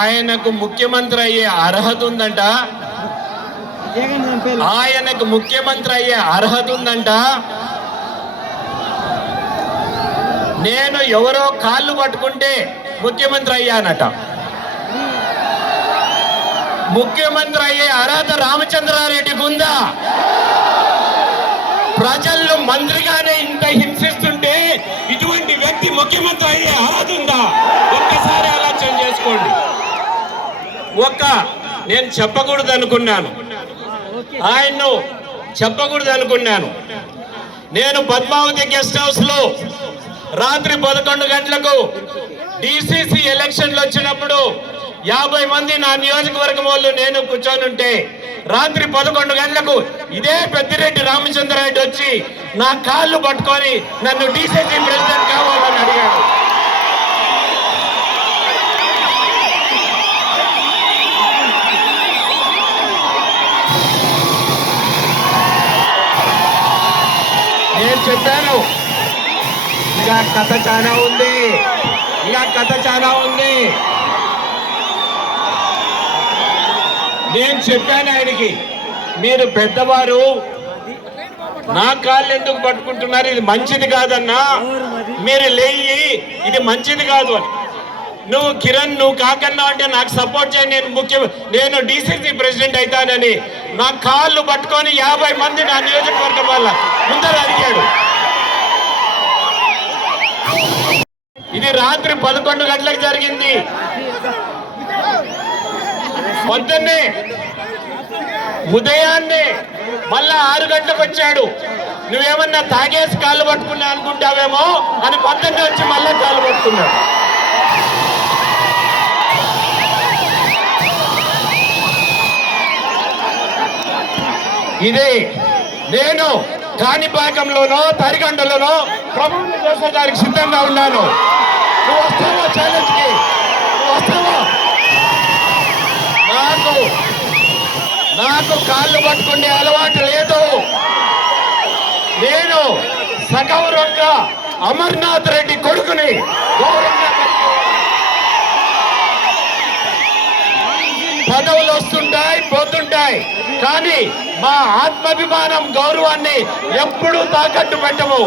ఆయనకు ముఖ్యమంత్రి అయ్యే అర్హత ఉందంట ఆయనకు ముఖ్యమంత్రి అయ్యే అర్హత ఉందంట నేను ఎవరో కాళ్ళు పట్టుకుంటే ముఖ్యమంత్రి అయ్యానట ముఖ్యమంత్రి అయ్యే అర్హత రామచంద్రారెడ్డికి ఉందా ప్రజల్లో మంత్రిగానే ఇంత హింసిస్తుంటే ఇటువంటి వ్యక్తి ముఖ్యమంత్రి అయ్యే అర్హత ఉందా ఒక్క నేను చెప్పకూడదు అనుకున్నాను ఆయన్ను చెప్పకూడదు అనుకున్నాను నేను పద్మావతి గెస్ట్ హౌస్ లో రాత్రి పదకొండు గంటలకు డిసిసి ఎలక్షన్లు వచ్చినప్పుడు యాభై మంది నా నియోజకవర్గం వాళ్ళు నేను కూర్చొని ఉంటే రాత్రి పదకొండు గంటలకు ఇదే పెద్దిరెడ్డి రామచంద్రారెడ్డి వచ్చి నా కాళ్ళు పట్టుకొని నన్ను డిసిసి ప్రెసిడెంట్ కావాలి చెప్పాను ఇంకా కథ చాలా ఉంది ఇంకా కథ చాలా ఉంది నేను చెప్పాను ఆయనకి మీరు పెద్దవారు నా కాళ్ళు ఎందుకు పట్టుకుంటున్నారు ఇది మంచిది కాదన్నా మీరు లేయి ఇది మంచిది కాదు అని నువ్వు కిరణ్ నువ్వు కాకన్నా అంటే నాకు సపోర్ట్ చేయండి నేను ముఖ్య నేను డిసిసి ప్రెసిడెంట్ అవుతానని నా కాళ్ళు పట్టుకొని యాభై మంది నా నియోజకవర్గం వల్ల ముందర అడిగాడు ఇది రాత్రి పదకొండు గంటలకు జరిగింది పొద్దున్నే ఉదయాన్నే మళ్ళా ఆరు గంటలకు వచ్చాడు నువ్వేమన్నా తాగేసి కాళ్ళు పట్టుకున్నా అనుకుంటావేమో అని పొద్దున్నే వచ్చి మళ్ళా కాళ్ళు పట్టుకున్నాడు ఇది నేను కాణిపాకంలోనో తరిగండలోనో ప్రభుత్వం చేసేదానికి సిద్ధంగా ఉన్నాను నువ్వు వస్తావా వస్తావా నాకు నాకు కాళ్ళు పట్టుకునే అలవాటు లేదు నేను సగౌరవంగా అమర్నాథ్ రెడ్డి కొడుకుని గౌరవంగా పదవులు వస్తుంటాయి పోతుంటాయి కానీ మా ఆత్మాభిమానం గౌరవాన్ని ఎప్పుడూ తాకట్టు పెట్టము